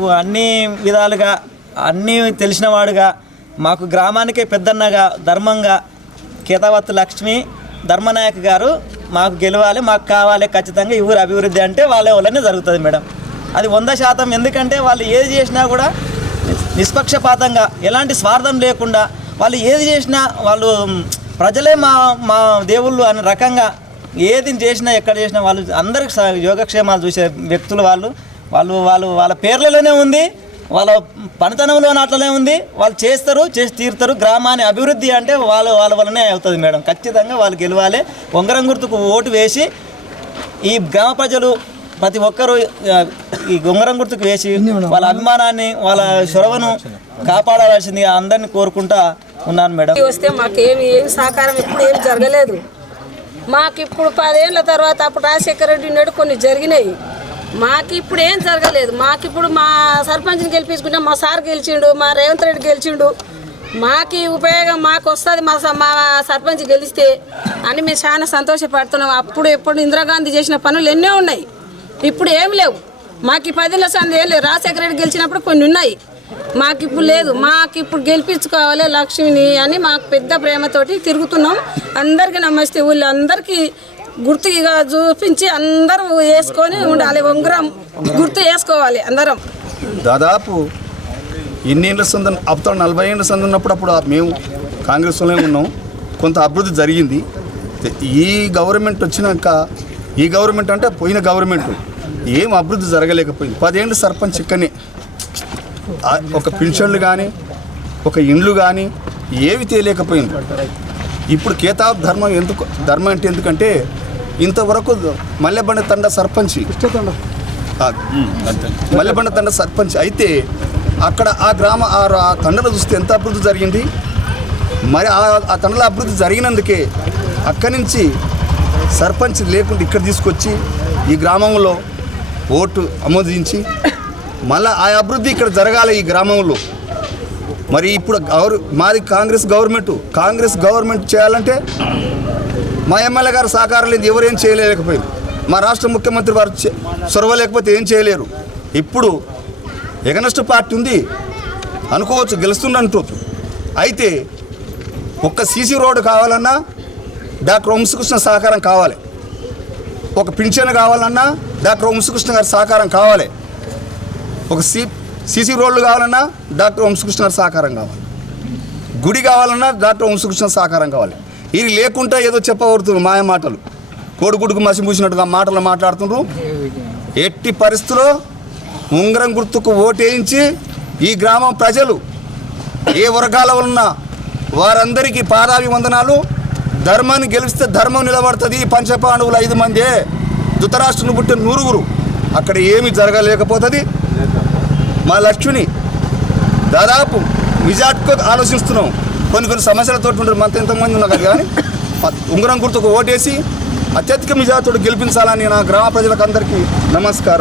మాకు అన్ని విధాలుగా అన్నీ తెలిసినవాడుగా మాకు గ్రామానికే పెద్దన్నగా ధర్మంగా కేతావత్తు లక్ష్మి ధర్మనాయక్ గారు మాకు గెలవాలి, మాకు కావాలి ఖచ్చితంగా. ఈ ఊరు అభివృద్ధి అంటే వాళ్ళ వల్లనే జరుగుతుంది మేడం. అది 100%. ఎందుకంటే వాళ్ళు ఏది చేసినా కూడా నిష్పక్షపాతంగా ఎలాంటి స్వార్థం లేకుండా వాళ్ళు ఏది చేసినా వాళ్ళు ప్రజలే మా మా దేవుళ్ళు అనే రకంగా ఏది చేసినా ఎక్కడ చేసినా వాళ్ళు అందరికి యోగక్షేమాలు చూసే వ్యక్తులు వాళ్ళ పేర్లలోనే ఉంది, వాళ్ళ పనితనంలో అట్లనే ఉంది. వాళ్ళు చేసి తీరుతారు. గ్రామాన్ని అభివృద్ధి అంటే వాళ్ళ వల్లనే అవుతుంది మేడం. ఖచ్చితంగా వాళ్ళు గెలవాలి. ఉంగరం గుర్తుకు ఓటు వేసి ఈ గ్రామ ప్రజలు ప్రతి ఒక్కరూ ఈ ఉంగరం గుర్తుకు వేసి వాళ్ళ అభిమానాన్ని వాళ్ళ చొరవను కాపాడాల్సింది అందరినీ కోరుకుంటా ఉన్నాను మేడం. వస్తే మాకేమి సహకారం ఇప్పుడు ఏమి జరగలేదు. మాకు ఇప్పుడు 10 ఏళ్ళ తర్వాత అప్పుడు రాజశేఖర రెడ్డి ఉన్నాడు, కొన్ని జరిగినాయి. మాకు ఇప్పుడు ఏం జరగలేదు. మాకు ఇప్పుడు మా సర్పంచ్ని గెలిపించుకుంటే మా సార్ గెలిచిండు, మా రేవంత్ రెడ్డి గెలిచిండు. మాకు ఉపయోగం మాకు వస్తుంది మా సర్పంచ్ గెలిస్తే అని మేము చాలా సంతోషపడుతున్నాం. ఎప్పుడు ఇందిరాగాంధీ చేసిన పనులు ఎన్నో ఉన్నాయి, ఇప్పుడు ఏం లేవు. మాకు 10 ఏళ్ళ సంది ఏం లేదు. రాజశేఖర రెడ్డి గెలిచినప్పుడు కొన్ని ఉన్నాయి, మాకు ఇప్పుడు లేదు. మాకు ఇప్పుడు గెలిపించుకోవాలి లక్ష్మిని అని మాకు పెద్ద ప్రేమతోటి తిరుగుతున్నాం. అందరికీ నమస్తే. ఊళ్ళో అందరికీ గుర్తుగా చూపించి అందరూ వేసుకొని ఉండాలి. ఉంగరం గుర్తు వేసుకోవాలి అందరం. దాదాపు ఎన్నేళ్ళ సంద అప్పుడు 40 ఏళ్ళ సంద ఉన్నప్పుడు అప్పుడు మేము కాంగ్రెస్లోనే ఉన్నాం. కొంత అభివృద్ధి జరిగింది. ఈ గవర్నమెంట్ వచ్చినాక ఈ గవర్నమెంట్ అంటే పోయిన గవర్నమెంట్ ఏం అభివృద్ధి జరగలేకపోయింది. 10 ఏళ్ళు సర్పంచ్ ఇక్కడనే ఒక పెన్షన్లు కానీ ఒక ఇండ్లు కానీ ఏవి తేలేకపోయింది. ఇప్పుడు కేతాబ్ ధర్మం అంటే ఎందుకంటే ఇంతవరకు మల్లెబండ తండ సర్పంచ్ అయితే అక్కడ ఆ గ్రామ ఆ తండలో చూస్తే ఎంత అభివృద్ధి జరిగింది. మరి ఆ తండలో అభివృద్ధి జరిగినందుకే అక్కడి నుంచి సర్పంచ్ లేకుండా ఇక్కడ తీసుకొచ్చి ఈ గ్రామంలో ఓటు ఆమోదించి మళ్ళీ ఆ అభివృద్ధి ఇక్కడ జరగాలి ఈ గ్రామంలో. మరి ఇప్పుడు మాది కాంగ్రెస్ గవర్నమెంట్ చేయాలంటే మా ఎమ్మెల్యే గారు సహకారం లేదు, ఎవరేం చేయలేకపోయింది. మా రాష్ట్ర ముఖ్యమంత్రి వారు చొరవ లేకపోతే ఏం చేయలేరు. ఇప్పుడు ఎగనెస్ట్ పార్టీ ఉంది అనుకోవచ్చు, గెలుస్తుందంటూ. అయితే ఒక్క సీసీ రోడ్డు కావాలన్నా డాక్టర్ వంశకృష్ణ సహకారం కావాలి, ఒక పింఛన్ కావాలన్నా డాక్టర్ వంశకృష్ణ గారి సహకారం కావాలి, ఒక సీసీ రోడ్లు కావాలన్నా డాక్టర్ వంశకృష్ణ గారి సహకారం కావాలి, గుడి కావాలన్నా డాక్టర్ వంశకృష్ణ సహకారం కావాలి. ఇది లేకుండా ఏదో చెప్పబడుతున్నారు మాయ మాటలు, కోడిగుడ్డుకు మసి పూసినట్టుగా మాటలు మాట్లాడుతున్నారు. ఎట్టి పరిస్థితుల్లో ఉంగరం గుర్తుకు ఓటేయించి ఈ గ్రామం ప్రజలు ఏ వర్గాల ఉన్నా వారందరికీ పాదాభివందనాలు. ధర్మాన్ని గెలిస్తే ధర్మం నిలబడుతుంది. పంచపాండవులు 5 మందే, ధృతరాష్ట్రుని పుట్టిన 100 అక్కడ ఏమి జరగలేకపోతుంది. మా లక్ష్మిని దాదాపు నిజాట్కు ఆలోచిస్తున్నాం. కొన్ని సమస్యలతో ఉంటారు, మనతో ఎంతమంది ఉన్నారు కానీ ఉంగరం గుర్తుకు ఓటేసి అత్యధిక నిజాతుడు గెలిపించాలని నా గ్రామ ప్రజలకు అందరికీ నమస్కారం.